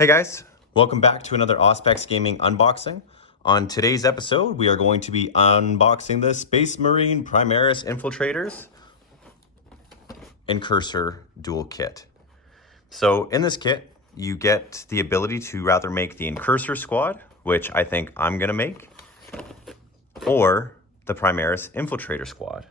Hey guys, welcome back to another Auspex Gaming unboxing. On today's episode, we are going to be unboxing the Space Marine Primaris Infiltrators Incursor dual kit. So in this kit, you get the ability to rather make the Incursor squad, which I think I'm gonna make, or the Primaris Infiltrator squad.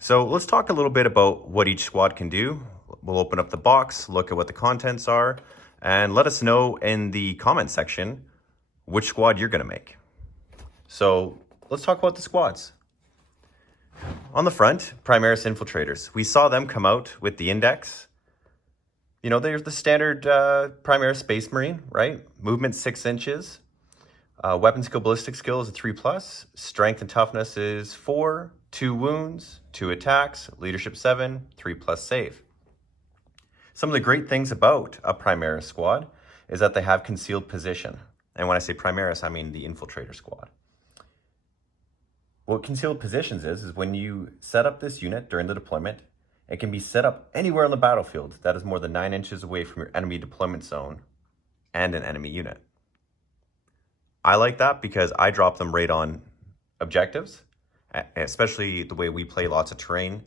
So let's talk a little bit about what each squad can do. We'll open up the box, look at what the contents are, and let us know in the comment section which squad you're gonna make. So let's talk about the squads. On the front, Primaris Infiltrators. We saw them come out with the index. You know, they're the standard Primaris Space Marine, right? Movement 6 inches. Weapon skill, ballistic skill is a 3+. Strength and toughness is 4, 2 wounds, 2 attacks, leadership 7, 3+ save. Some of the great things about a Primaris squad is that they have concealed position. And when I say Primaris, I mean the Infiltrator squad. What concealed positions is when you set up this unit during the deployment, it can be set up anywhere on the battlefield that is more than 9 inches away from your enemy deployment zone and an enemy unit. I like that because I drop them right on objectives, especially the way we play lots of terrain.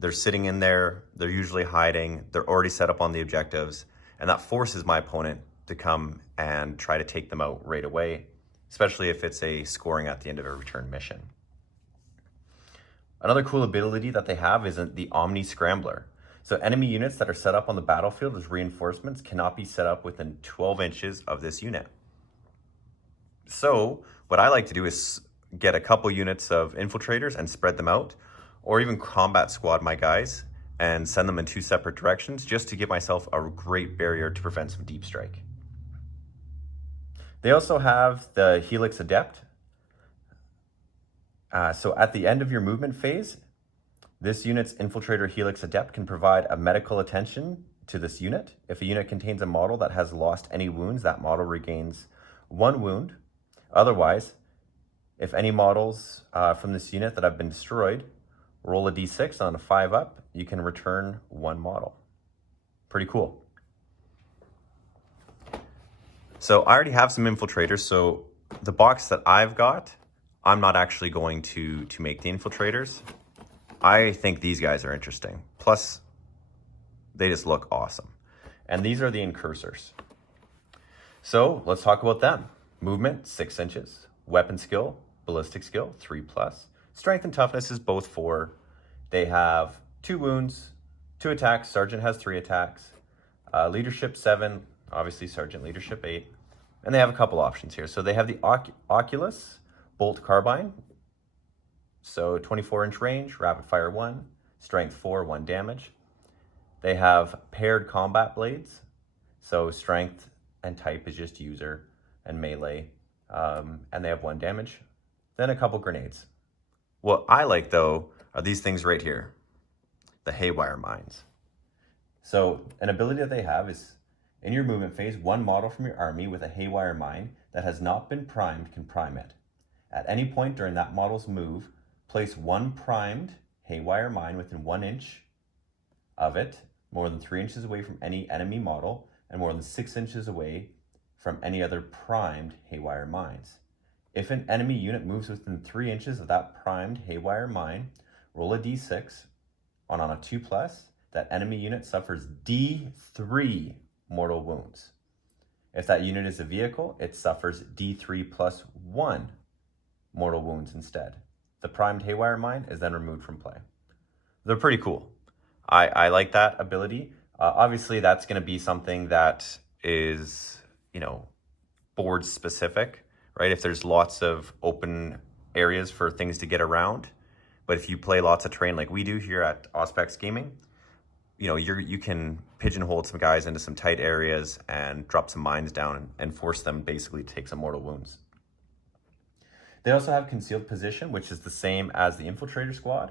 They're sitting in there, they're usually hiding, they're already set up on the objectives, and that forces my opponent to come and try to take them out right away, especially if it's a scoring at the end of a return mission. Another cool ability that they have is the Omni Scrambler. So enemy units that are set up on the battlefield as reinforcements cannot be set up within 12 inches of this unit. So what I like to do is get a couple units of infiltrators and spread them out, or even combat squad my guys and send them in 2 separate directions just to give myself a great barrier to prevent some deep strike. They also have the Helix Adept. So at the end of your movement phase, this unit's Infiltrator Helix Adept can provide a medical attention to this unit. If a unit contains a model that has lost any wounds, that model regains 1 wound. Otherwise, if any models from this unit that have been destroyed, roll a d6 on a 5 up, you can return 1 model. Pretty cool. So I already have some infiltrators, so the box that I've got, I'm not actually going to make the infiltrators. I think these guys are interesting. Plus, they just look awesome. And these are the Incursors. So let's talk about them. Movement, 6 inches. Weapon skill, ballistic skill, 3+. Strength and toughness is both 4. They have 2 wounds, 2 attacks. Sergeant has 3 attacks. Leadership 7, obviously Sergeant leadership 8. And they have a couple options here. So they have the Oculus Bolt Carbine. So 24-inch range, rapid fire 1, strength 4, 1 damage. They have paired combat blades. So strength and type is just user and melee. And they have 1 damage. Then a couple grenades. What I like though are these things right here, the Haywire Mines. So an ability that they have is in your movement phase, 1 model from your army with a Haywire Mine that has not been primed can prime it. At any point during that model's move, place 1 primed Haywire Mine within 1 inch of it, more than 3 inches away from any enemy model, and more than 6 inches away from any other primed Haywire Mines. If an enemy unit moves within 3 inches of that primed Haywire Mine, roll a d6, and on a 2+, that enemy unit suffers d3 mortal wounds. If that unit is a vehicle, it suffers d3 + 1 mortal wounds instead. The primed Haywire Mine is then removed from play. They're pretty cool. I like that ability. Obviously, that's going to be something that is, board specific, right? If there's lots of open areas for things to get around, but if you play lots of terrain like we do here at Auspex Gaming, you can pigeonhole some guys into some tight areas and drop some mines down and force them basically to take some mortal wounds. They also have concealed position, which is the same as the Infiltrator squad.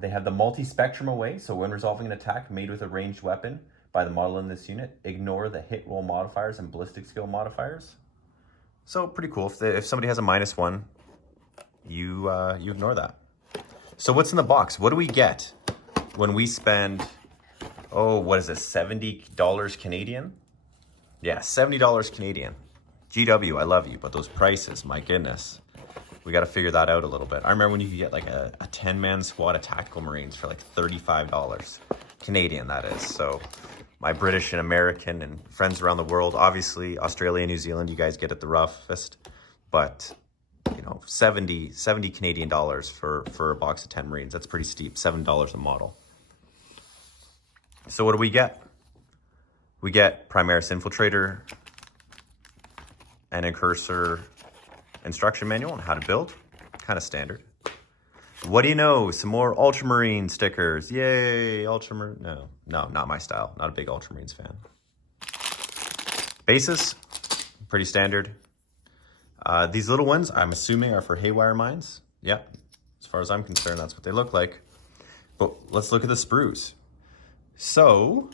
They have the multi-spectrum away, so when resolving an attack made with a ranged weapon by the model in this unit, ignore the hit roll modifiers and ballistic skill modifiers. So pretty cool. If somebody has a -1, you ignore that. So what's in the box? What do we get when we spend Oh, what is it? $70 Canadian? Yeah, $70 Canadian. GW, I love you, but those prices, my goodness. We got to figure that out a little bit. I remember when you could get like a 10-man squad of Tactical Marines for like $35. Canadian, that is. So my British and American and friends around the world, obviously Australia and New Zealand, you guys get it the roughest. But, you know, 70 Canadian dollars for a box of 10 Marines. That's pretty steep, $7 a model. So what do we get? We get Primaris Infiltrator, an Incursor instruction manual on how to build, kind of standard. What do you know? Some more Ultramarine stickers. Yay, Ultramarine. No, not my style. Not a big Ultramarines fan. Bases, pretty standard. These little ones, I'm assuming, are for haywire mines. Yeah, as far as I'm concerned, that's what they look like. But let's look at the sprues. So,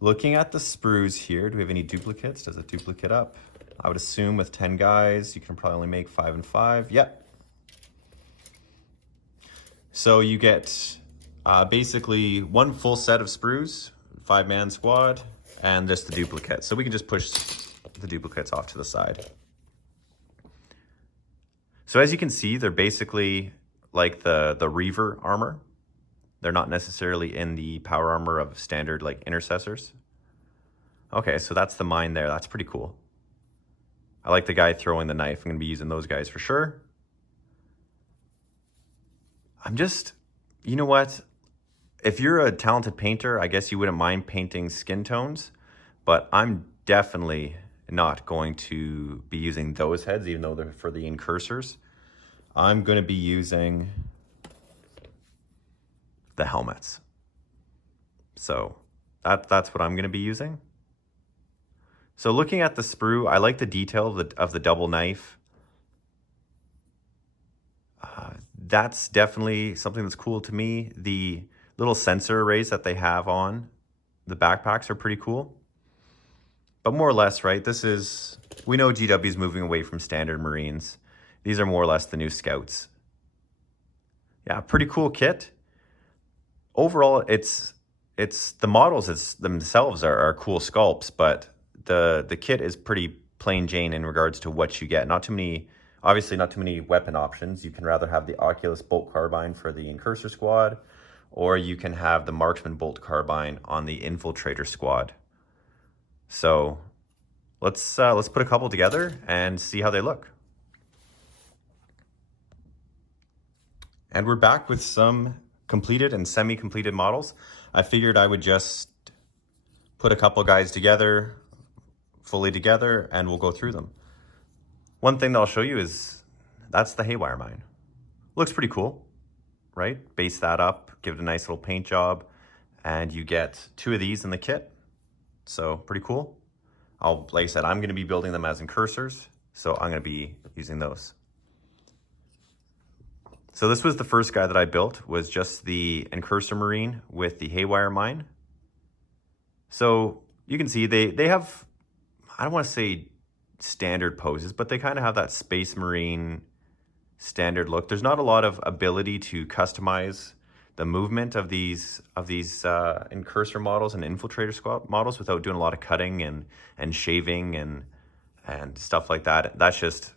looking at the sprues here, do we have any duplicates? Does it duplicate up? I would assume with 10 guys, you can probably only make 5 and 5. Yep. So you get basically one full set of sprues, 5-man squad, and just the duplicate. So we can just push the duplicates off to the side. So as you can see, they're basically like the Reaver armor. They're not necessarily in the power armor of standard like intercessors. Okay, so that's the mine there. That's pretty cool. I like the guy throwing the knife. I'm going to be using those guys for sure. You know what? If you're a talented painter, I guess you wouldn't mind painting skin tones, but I'm definitely not going to be using those heads, even though they're for the Incursors. I'm going to be using the helmets. So that's what I'm going to be using. So looking at the sprue, I like the detail of the double knife. That's definitely something that's cool to me. The little sensor arrays that they have on the backpacks are pretty cool. But more or less, right, we know GW is moving away from standard Marines. These are more or less the new Scouts. Yeah, pretty cool kit. Overall, it's the models themselves are cool sculpts, but the kit is pretty plain Jane in regards to what you get. Obviously not too many weapon options. You can rather have the Oculus bolt carbine for the Incursor squad, or you can have the Marksman bolt carbine on the Infiltrator squad. So let's put a couple together and see how they look. And we're back with some completed and semi-completed models. I figured I would just put a couple guys together, fully together, and we'll go through them. One thing that I'll show you is that's the haywire mine. Looks pretty cool, right? Base that up, give it a nice little paint job, and you get 2 of these in the kit. So pretty cool. Like I said, I'm going to be building them as Incursors, so I'm going to be using those. So this was the first guy that I built, was just the Incursor Marine with the haywire mine. So you can see they have, I don't want to say standard poses, but they kind of have that Space Marine standard look. There's not a lot of ability to customize the movement of these Incursor models and Infiltrator squad models without doing a lot of cutting and shaving and stuff like that. That's just,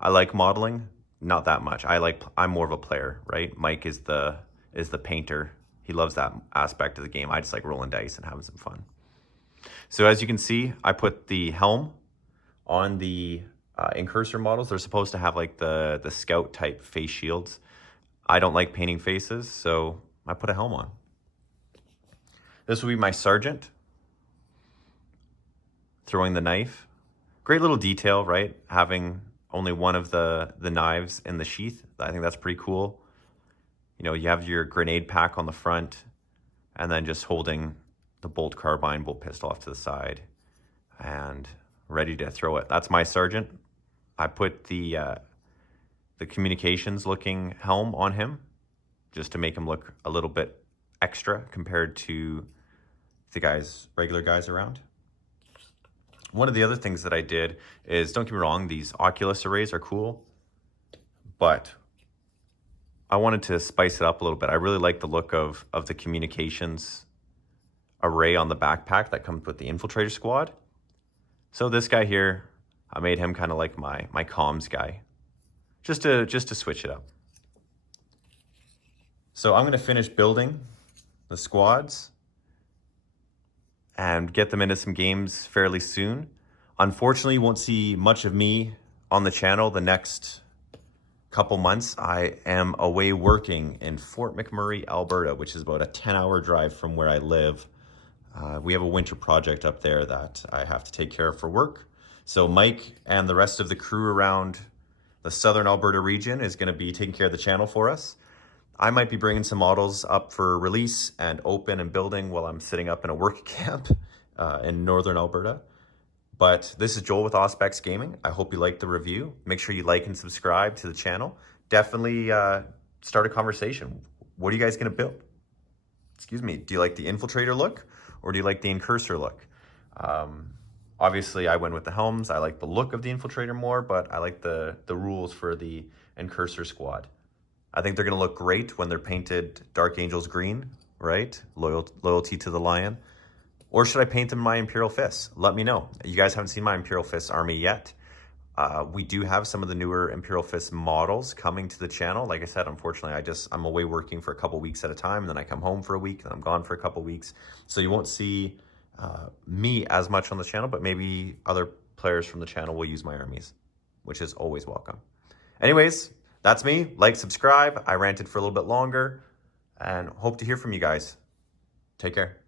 I like modeling, not that much. I'm more of a player, right? Mike is the painter. He loves that aspect of the game. I just like rolling dice and having some fun. So as you can see, I put the helm on the Incursor models. They're supposed to have like the scout type face shields. I don't like painting faces, so I put a helm on. This will be my sergeant throwing the knife. Great little detail, right? Having only one of the knives in the sheath. I think that's pretty cool. You know, you have your grenade pack on the front and then just holding the bolt carbine, bolt pistol off to the side and ready to throw it. That's my sergeant. I put the communications looking helm on him just to make him look a little bit extra compared to the regular guys around. One of the other things that I did is, don't get me wrong, these Oculus arrays are cool, but I wanted to spice it up a little bit. I really like the look of the communications array on the backpack that comes with the Infiltrator squad. So this guy here, I made him kind of like my comms guy, just to switch it up. So I'm going to finish building the squads and get them into some games fairly soon. Unfortunately, you won't see much of me on the channel the next couple months. I am away working in Fort McMurray, Alberta, which is about a 10-hour drive from where I live. We have a winter project up there that I have to take care of for work. So Mike and the rest of the crew around the southern Alberta region is going to be taking care of the channel for us. I might be bringing some models up for release and open and building while I'm sitting up in a work camp in northern Alberta. But this is Joel with Auspex Gaming. I hope you liked the review. Make sure you like and subscribe to the channel. Definitely start a conversation. What are you guys going to build? Excuse me. Do you like the Infiltrator look or do you like the Incursor look? Obviously, I went with the helms. I like the look of the Infiltrator more, but I like the rules for the Incursor squad. I think they're going to look great when they're painted Dark Angels green, right? Loyalty to the lion. Or should I paint them my Imperial Fists? Let me know. You guys haven't seen my Imperial Fist army yet. We do have some of the newer Imperial Fist models coming to the channel. Like I said, unfortunately, I'm away working for a couple weeks at a time, and then I come home for a week, and I'm gone for a couple weeks. So you won't see me as much on the channel, but maybe other players from the channel will use my armies, which is always welcome. Anyways, that's me. Like, subscribe. I ranted for a little bit longer, and hope to hear from you guys. Take care.